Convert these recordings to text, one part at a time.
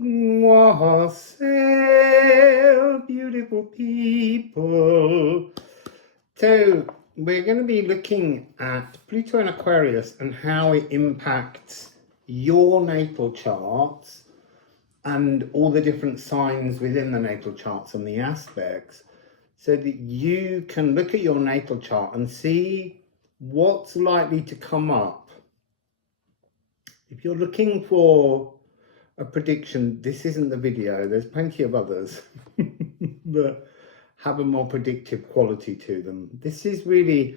Wassail, beautiful people. So we're going to be looking at Pluto and Aquarius and how it impacts your natal charts and all the different signs within the natal charts and the aspects, so that you can look at your natal chart and see what's likely to come up. If you're looking for a prediction, this isn't the video. There's plenty of others that have a more predictive quality to them. This is really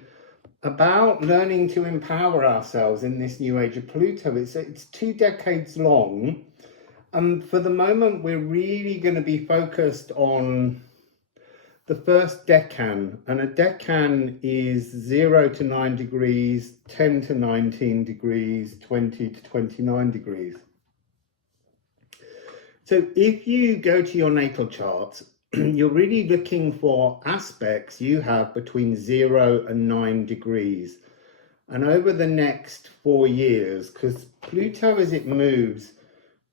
about learning to empower ourselves in this new age of Pluto. It's 2 decades long, and for the moment we're really going to be focused on the first decan, and a decan is 0 to 9 degrees, 10 to 19 degrees, 20 to 29 degrees. So if you go to your natal chart, you're really looking for aspects you have between 0 and 9 degrees. And over the next 4 years, because Pluto, as it moves,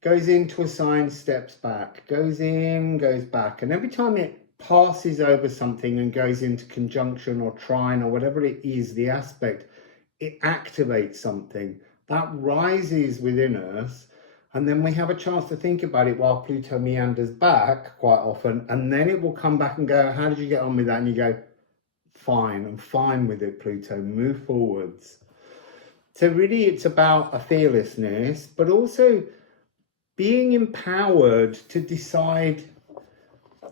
goes into a sign, steps back, goes in, goes back. And every time it passes over something and goes into conjunction or trine or whatever it is, the aspect, it activates something that rises within us. And then we have a chance to think about it while Pluto meanders back quite often. And then it will come back and go, how did you get on with that? And you go, fine, I'm fine with it, Pluto, move forwards. So really it's about a fearlessness, but also being empowered to decide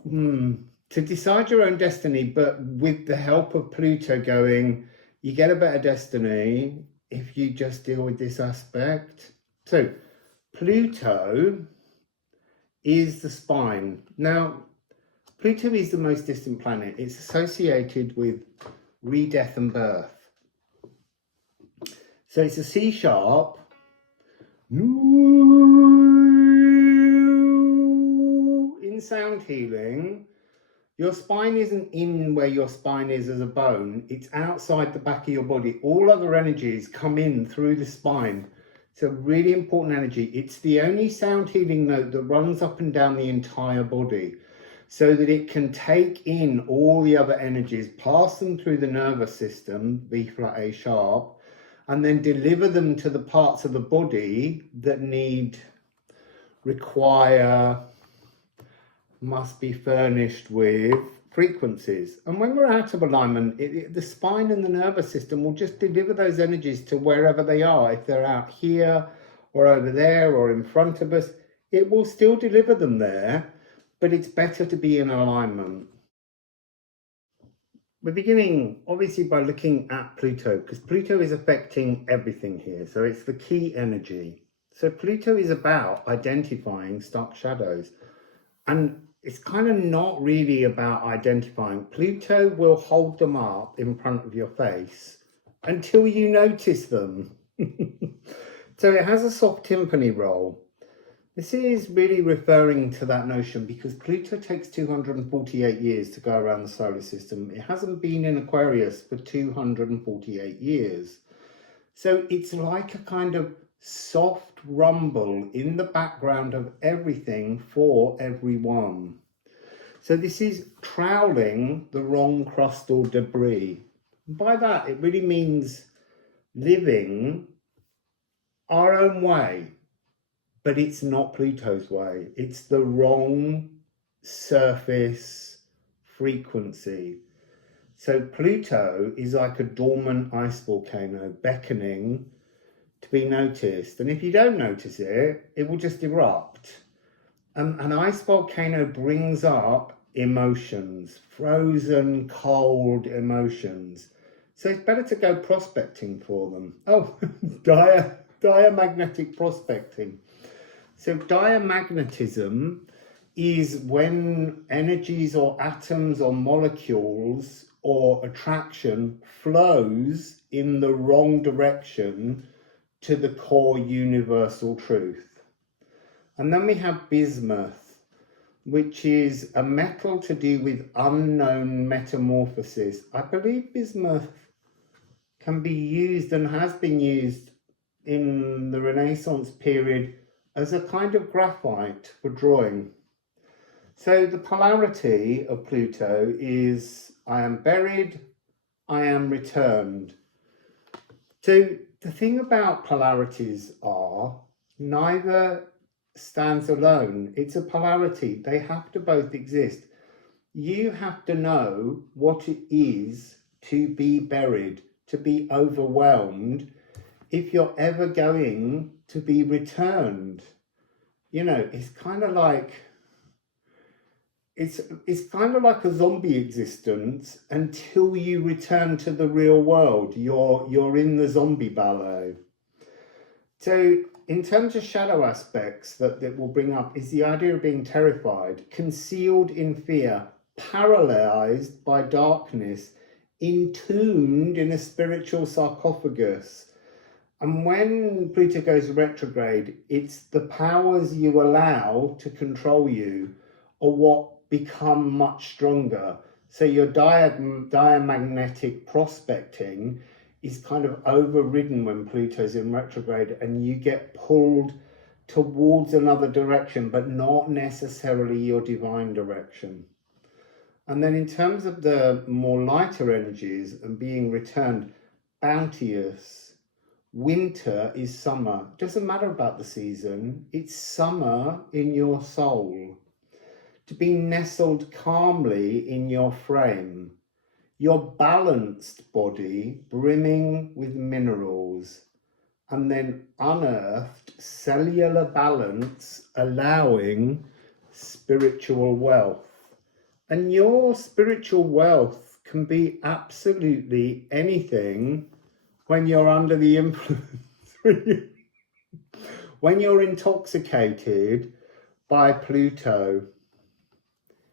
your own destiny, but with the help of Pluto going, you get a better destiny if you just deal with this aspect. So Pluto is the spine. Now, Pluto is the most distant planet. It's associated with re-death and birth. So it's a C sharp. In sound healing, your spine isn't in where your spine is as a bone. It's outside the back of your body. All other energies come in through the spine. It's a really important energy. It's the only sound healing note that runs up and down the entire body, so that it can take in all the other energies, pass them through the nervous system, B flat A sharp, and then deliver them to the parts of the body that must be furnished with frequencies. And when we're out of alignment, the spine and the nervous system will just deliver those energies to wherever they are. If they're out here or over there or in front of us, it will still deliver them there, but it's better to be in alignment. We're beginning obviously by looking at Pluto, because Pluto is affecting everything here. So it's the key energy. So Pluto is about identifying stark shadows, and it's kind of not really about identifying. Pluto will hold them up in front of your face until you notice them. So it has a soft timpani role. This is really referring to that notion because Pluto takes 248 years to go around the solar system. It hasn't been in Aquarius for 248 years. So it's like a kind of soft rumble in the background of everything for everyone. So this is troweling the wrong crust or debris. By that, it really means living our own way, but it's not Pluto's way. It's the wrong surface frequency. So Pluto is like a dormant ice volcano beckoning to be noticed. And if you don't notice it, it will just erupt. An ice volcano brings up emotions, frozen, cold emotions. So it's better to go prospecting for them. Oh, diamagnetic prospecting. So diamagnetism is when energies or atoms or molecules or attraction flows in the wrong direction to the core universal truth. And then we have bismuth, which is a metal to do with unknown metamorphosis. I believe bismuth can be used and has been used in the Renaissance period as a kind of graphite for drawing. So the polarity of Pluto is I am buried, I am returned. So the thing about polarities are neither stands alone. It's a polarity. They have to both exist. You have to know what it is to be buried, to be overwhelmed, if you're ever going to be returned. You know, it's kind of like it's kind of like a zombie existence until you return to the real world. You're in the zombie ballet. So in terms of shadow aspects that will bring up is the idea of being terrified, concealed in fear, paralyzed by darkness, entombed in a spiritual sarcophagus. And when Pluto goes retrograde, it's the powers you allow to control you or what become much stronger. So your diamagnetic prospecting is kind of overridden when Pluto's in retrograde, and you get pulled towards another direction, but not necessarily your divine direction. And then in terms of the more lighter energies and being returned, bounteous, winter is summer. Doesn't matter about the season, it's summer in your soul. To be nestled calmly in your frame, your balanced body brimming with minerals, and then unearthed cellular balance allowing spiritual wealth. And your spiritual wealth can be absolutely anything when you're under the influence, when you're intoxicated by Pluto.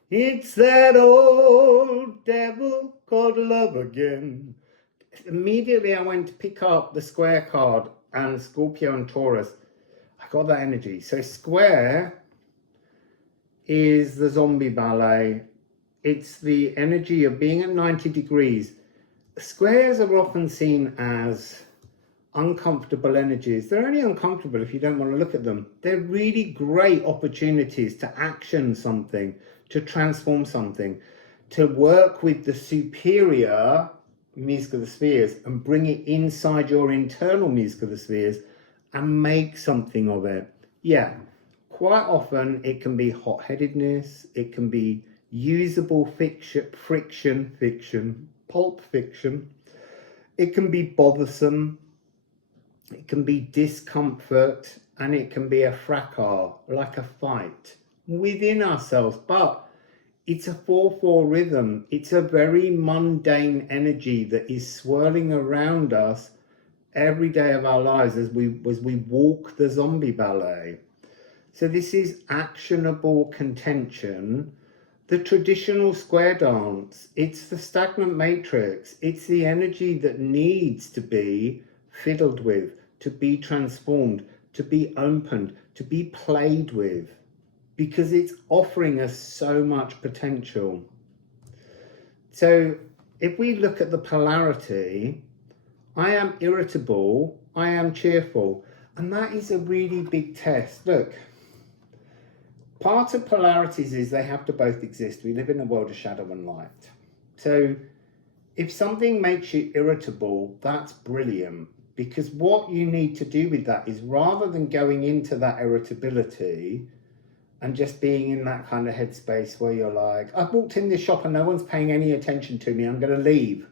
It's that old devil called love again. Immediately I went to pick up the square card and Scorpio and Taurus. I got that energy. So square is the zombie ballet. It's the energy of being at 90 degrees. Squares are often seen as uncomfortable energies. They're only uncomfortable if you don't want to look at them. They're really great opportunities to action something, to transform something, to work with the superior music of the spheres and bring it inside your internal music of the spheres and make something of it. Yeah, quite often it can be hot-headedness, it can be usable fiction, pulp fiction, it can be bothersome, it can be discomfort, and it can be a fracas, like a fight within ourselves. But it's a 4/4 rhythm. It's a very mundane energy that is swirling around us every day of our lives as we walk the zombie ballet. So this is actionable contention. The traditional square dance, it's the stagnant matrix. It's the energy that needs to be fiddled with, to be transformed, to be opened, to be played with, because it's offering us so much potential. So if we look at the polarity, I am irritable, I am cheerful, and that is a really big test. Look, part of polarities is they have to both exist. We live in a world of shadow and light. So if something makes you irritable, that's brilliant, because what you need to do with that is, rather than going into that irritability and just being in that kind of headspace where you're like, I've walked in this shop and no one's paying any attention to me, I'm going to leave.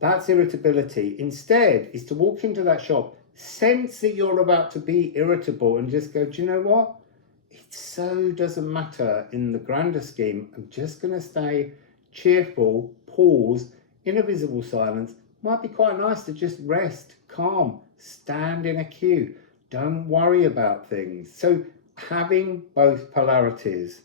That's irritability. Instead is to walk into that shop, sense that you're about to be irritable, and just go, do you know what? It so doesn't matter in the grander scheme. I'm just going to stay cheerful, pause in a visible silence. Might be quite nice to just rest, calm, stand in a queue. Don't worry about things. So having both polarities.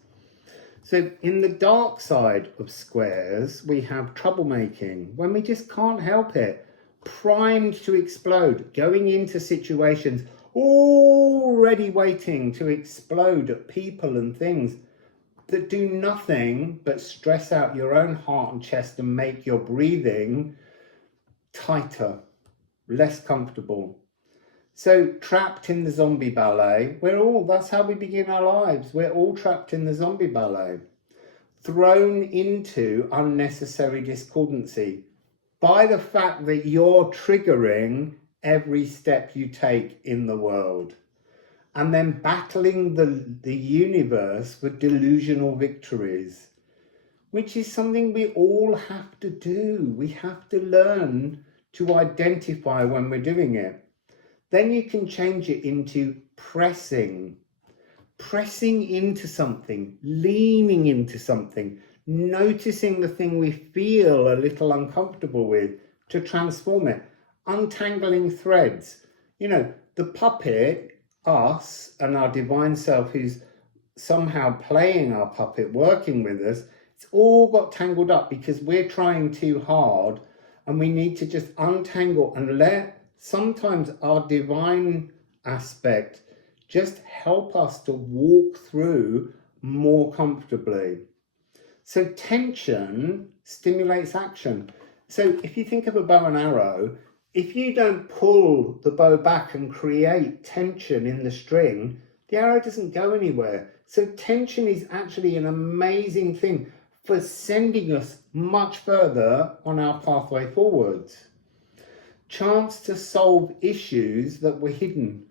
So in the dark side of squares, we have troublemaking, when we just can't help it, primed to explode, going into situations already waiting to explode at people and things that do nothing but stress out your own heart and chest and make your breathing tighter, less comfortable. So trapped in the zombie ballet, that's how we begin our lives. We're all trapped in the zombie ballet, thrown into unnecessary discordancy by the fact that you're triggering every step you take in the world, and then battling the universe for delusional victories, which is something we all have to do. We have to learn to identify when we're doing it. Then you can change it into pressing into something, leaning into something, noticing the thing we feel a little uncomfortable with to transform it, untangling threads. You know, the puppet, us and our divine self who's somehow playing our puppet, working with us, it's all got tangled up because we're trying too hard, and we need to just untangle and let sometimes our divine aspect just help us to walk through more comfortably. So tension stimulates action. So if you think of a bow and arrow, if you don't pull the bow back and create tension in the string, the arrow doesn't go anywhere. So tension is actually an amazing thing for sending us much further on our pathway forwards. Chance to solve issues that were hidden.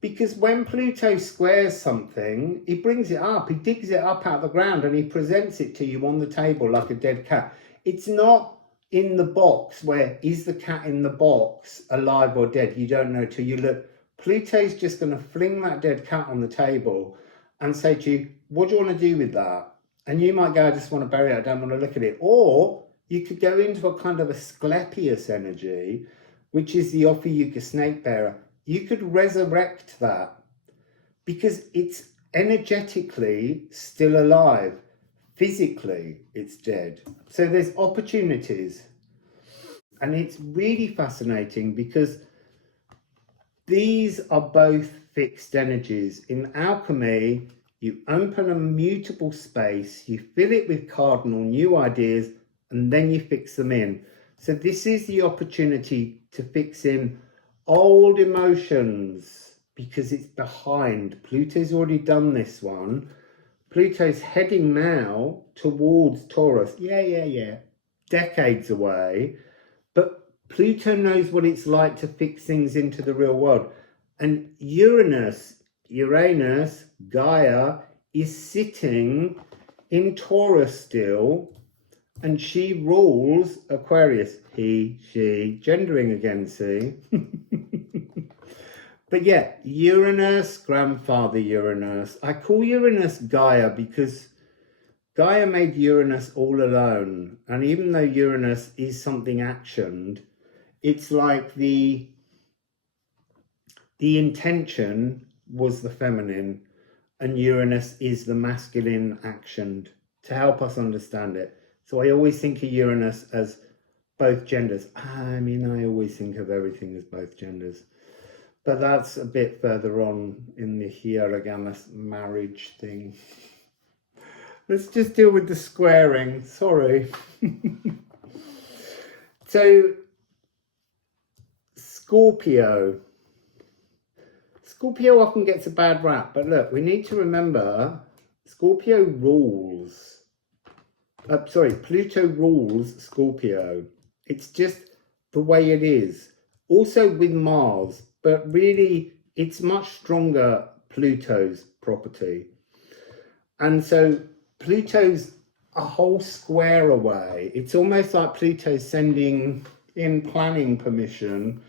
Because when Pluto squares something, he brings it up, he digs it up out of the ground and he presents it to you on the table like a dead cat. It's not in the box where, is the cat in the box alive or dead? You don't know till you look. Pluto's just going to fling that dead cat on the table and say to you, what do you want to do with that? And you might go, I just want to bury it, I don't want to look at it. Or you could go into a kind of a Asclepius energy, which is the Ophiuchus snake bearer. You could resurrect that because it's energetically still alive. Physically, it's dead. So there's opportunities. And it's really fascinating because these are both fixed energies. In alchemy, you open a mutable space, you fill it with cardinal new ideas, and then you fix them in. So this is the opportunity to fix in old emotions because it's behind. Pluto's already done this one. Pluto's heading now towards Taurus. Yeah. Decades away. But Pluto knows what it's like to fix things into the real world. And Uranus, Gaia, is sitting in Taurus still, and she rules Aquarius. He, she, gendering again, see? But yeah, Uranus, grandfather Uranus. I call Uranus Gaia because Gaia made Uranus all alone. And even though Uranus is something actioned, it's like the intention was the feminine and Uranus is the masculine actioned to help us understand it. So I always think of Uranus as both genders. I mean, I always think of everything as both genders. But that's a bit further on in the hierogamous marriage thing. Let's just deal with the squaring. Sorry. So, Scorpio. Scorpio often gets a bad rap, but look, we need to remember Scorpio rules. Pluto rules Scorpio. It's just the way it is. Also with Mars, but really it's much stronger Pluto's property. And so Pluto's a whole square away. It's almost like Pluto's sending in planning permission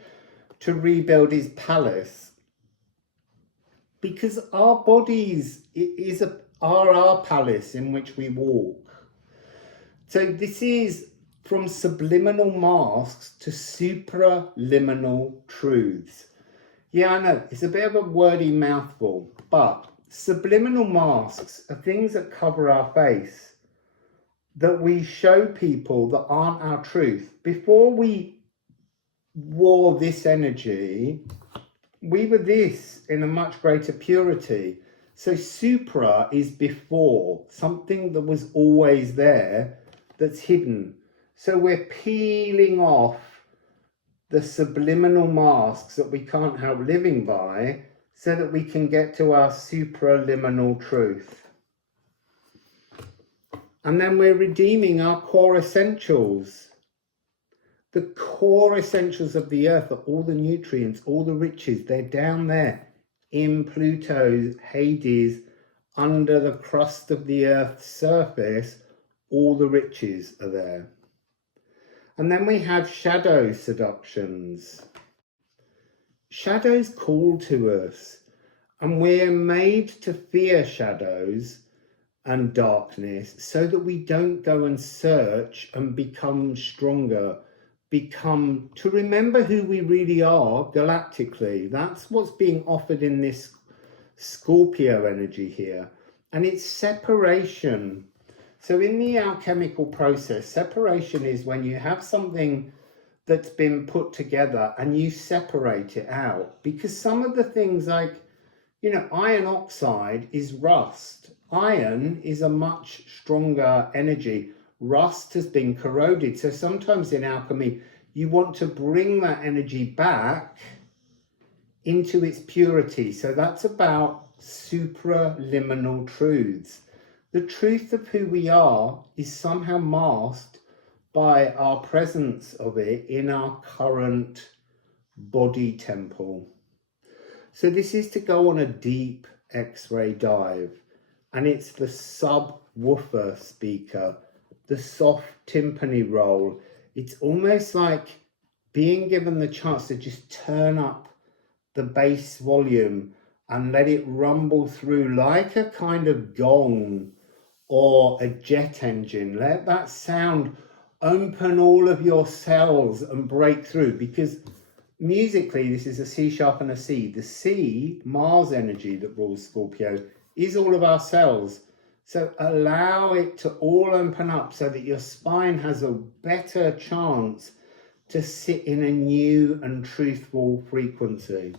to rebuild his palace. Because our bodies are our palace in which we walk. So this is from subliminal masks to supraliminal truths. Yeah, I know, it's a bit of a wordy mouthful, but subliminal masks are things that cover our face, that we show people that aren't our truth. Before we wore this energy, we were this in a much greater purity. So supra is before, something that was always there that's hidden. So we're peeling off the subliminal masks that we can't help living by, so that we can get to our supraliminal truth. And then we're redeeming our core essentials. The core essentials of the earth are all the nutrients, all the riches. They're down there in Pluto's Hades, under the crust of the earth's surface. All the riches are there. And then we have shadow seductions. Shadows call to us, and we're made to fear shadows and darkness so that we don't go and search and become stronger, to remember who we really are galactically. That's what's being offered in this Scorpio energy here. And it's separation. So in the alchemical process, separation is when you have something that's been put together and you separate it out. Because some of the things like, iron oxide is rust. Iron is a much stronger energy. Rust has been corroded. So sometimes in alchemy, you want to bring that energy back into its purity. So that's about supraliminal truths. The truth of who we are is somehow masked by our presence of it in our current body temple. So this is to go on a deep X-ray dive, and it's the subwoofer speaker, the soft timpani roll. It's almost like being given the chance to just turn up the bass volume and let it rumble through like a kind of gong or a jet engine. Let that sound open all of your cells and break through, because musically this is a C sharp and a C. The C, Mars energy that rules Scorpio, is all of our cells. So allow it to all open up so that your spine has a better chance to sit in a new and truthful frequency.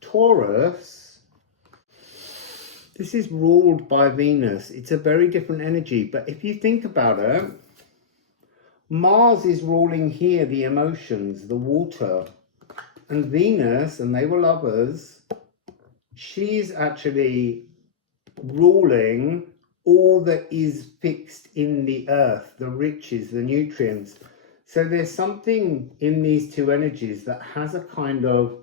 Taurus, this is ruled by Venus. It's a very different energy, but if you think about it, Mars is ruling here the emotions, the water, and Venus, and they were lovers, she's actually ruling all that is fixed in the earth, the riches, the nutrients. So there's something in these two energies that has a kind of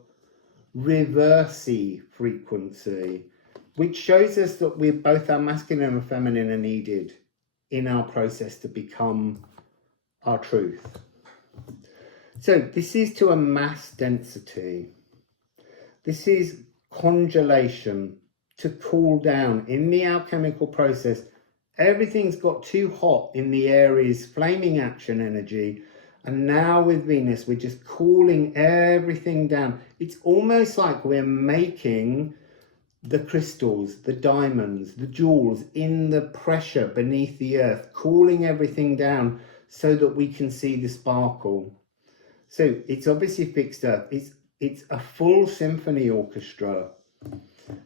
reversey frequency, which shows us that we're both our masculine and feminine are needed in our process to become our truth. So this is to a mass density. This is congelation, to cool down. In the alchemical process, everything's got too hot in the Aries flaming action energy, and now with Venus we're just cooling everything down. It's almost like we're making the crystals, the diamonds, the jewels in the pressure beneath the earth, cooling everything down so that we can see the sparkle. So it's obviously fixed earth. It's a full symphony orchestra.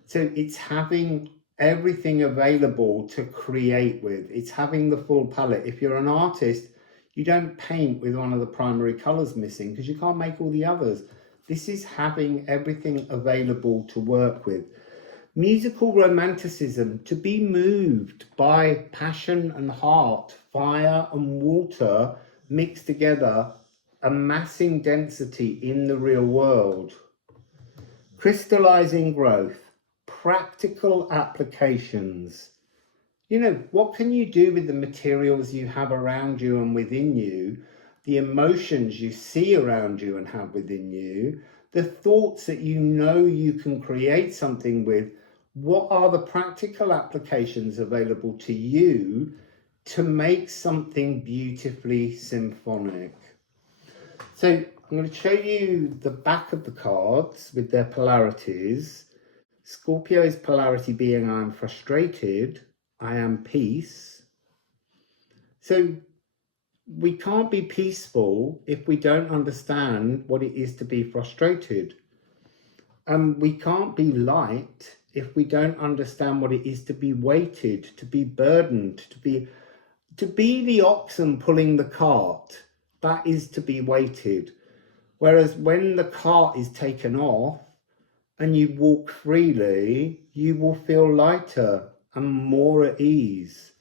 So it's having everything available to create with. It's having the full palette. If you're an artist, you don't paint with one of the primary colors missing because you can't make all the others. This is having everything available to work with. Musical romanticism, to be moved by passion and heart, fire and water mixed together, amassing density in the real world. Crystallizing growth, practical applications. What can you do with the materials you have around you and within you, the emotions you see around you and have within you, the thoughts that you can create something with? What are the practical applications available to you to make something beautifully symphonic? So I'm going to show you the back of the cards with their polarities. Scorpio's polarity being I am frustrated, I am peace. So we can't be peaceful if we don't understand what it is to be frustrated. And we can't be light if we don't understand what it is to be weighted, to be burdened, to be the oxen pulling the cart. That is to be weighted. Whereas when the cart is taken off and you walk freely, you will feel lighter and more at ease.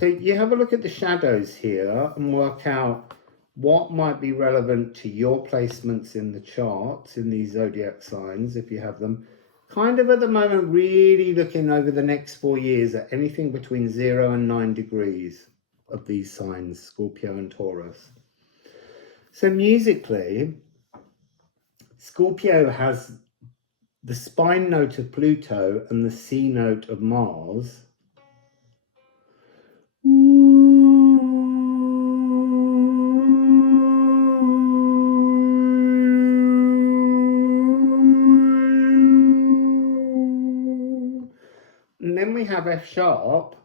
So you have a look at the shadows here and work out what might be relevant to your placements in the charts, in these zodiac signs, if you have them. Kind of at the moment, really looking over the next 4 years at anything between 0 and 9 degrees of these signs, Scorpio and Taurus. So musically, Scorpio has the spine note of Pluto and the C note of Mars. And then we have F sharp.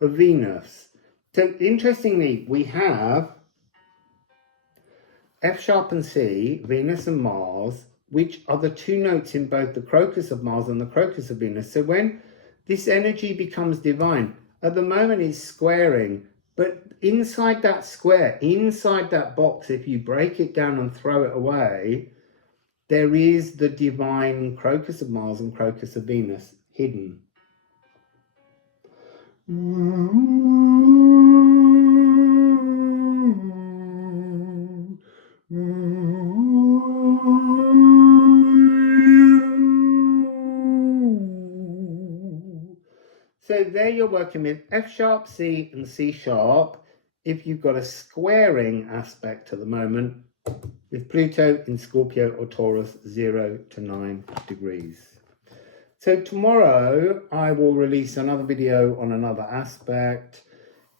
Of Venus. So interestingly, we have F sharp and C, Venus and Mars, which are the two notes in both the crocus of Mars and the crocus of Venus. So when this energy becomes divine, at the moment it's squaring, but inside that square, inside that box, if you break it down and throw it away, there is the divine crocus of Mars and crocus of Venus hidden. So there you're working with F sharp, C and C sharp if you've got a squaring aspect at the moment with Pluto in Scorpio or Taurus 0 to 9 degrees. So tomorrow I will release another video on another aspect.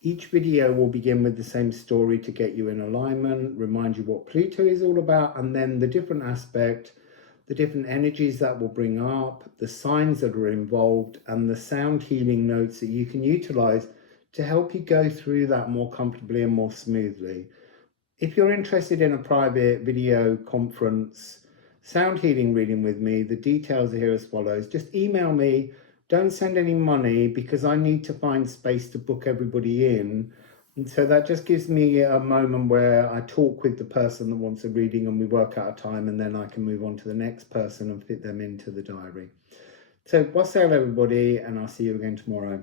Each video will begin with the same story to get you in alignment, remind you what Pluto is all about, and then the different aspect, the different energies that will bring up, the signs that are involved, and the sound healing notes that you can utilize to help you go through that more comfortably and more smoothly. If you're interested in a private video conference sound healing reading with me, the details are here as follows. Just email me. Don't send any money because I need to find space to book everybody in. And so that just gives me a moment where I talk with the person that wants a reading and we work out a time, and then I can move on to the next person and fit them into the diary. So wassail everybody, and I'll see you again tomorrow.